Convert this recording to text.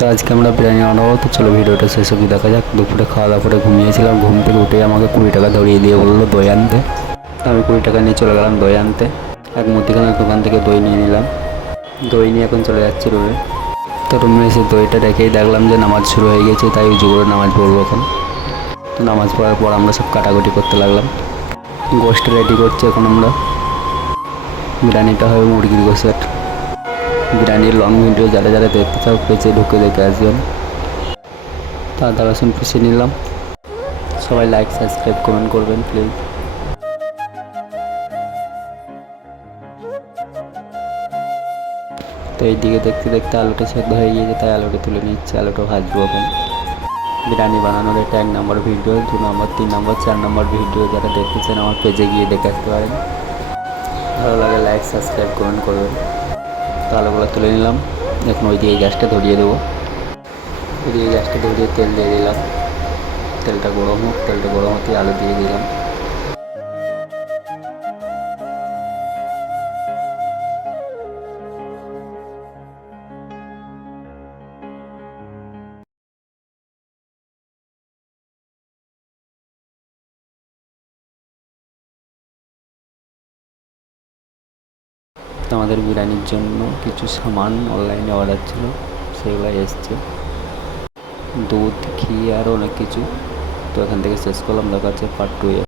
তো আজকে আমরা বিরিয়ানি বানাবো। তো চলো ভিডিওটা শেষ অবধি দেখা যাক। দুপুরে খাওয়া দাওয়া করে ঘুমিয়েছিলাম, ঘুম থেকে উঠে আমাকে 20 টাকা ধরিয়ে দিয়ে বললো দই আনতে। তো আমি 20 টাকা নিয়ে চলে গেলাম দই আনতে। এক মুদিখানার দোকান থেকে দই নিয়ে নিলাম। দই নিয়ে এখন চলে যাচ্ছি রুমে। তো রুমে এসে দইটা রেখেই দেখলাম যে নামাজ শুরু হয়ে গেছে, তাই উজু করে নামাজ পড়বো এখন। তো নামাজ পড়ার পর আমরা সব কাটাকুটি করতে লাগলাম। গোশত রেডি করছি এখন আমরা। বিরিয়ানিটা হবে মুরগির গোশত। বিরিয়ানির লং ভিডিও যারা যারা দেখতে চাও পেজে ঢুকে দেখে আসবেন। তো আদা রসুন পিষে নিলাম। সবাই লাইক সাবস্ক্রাইব কমেন্ট করবেন প্লিজ। তো এইদিকে দেখতে দেখতে আলুটা সেদ্ধ হয়ে গিয়েছে, তাই আলুটা তুলে নিচ্ছে। আলুটা ভাজবো এখন। বিরিয়ানি বানানোর এটা 1 নম্বর ভিডিও, 2 নম্বর, 3 নম্বর, 4 নম্বর ভিডিও যারা দেখতে চান আমার পেজে গিয়ে দেখে আসতে পারেন। ভালো লাগে লাইক সাবস্ক্রাইব কমেন্ট করবেন। তো আলুগুলো তুলে নিলাম। এখন ওই দিয়ে গ্যাসটা ধরিয়ে দেবো। ওইদিকে গ্যাসটা ধরিয়ে তেল দিয়ে দিলাম। তেলটা গরম হোক, তেলটা গরম হতে আলু দিয়ে দিলাম। আমাদের বিরিয়ানির জন্য কিছু সামান অনলাইনে অর্ডার ছিল, সেগুলো এসছে। দুধ, ঘি আর অনেক কিছু। তো এখান থেকে শেষ করলাম, দেখা হচ্ছে পার্ট 2 এ।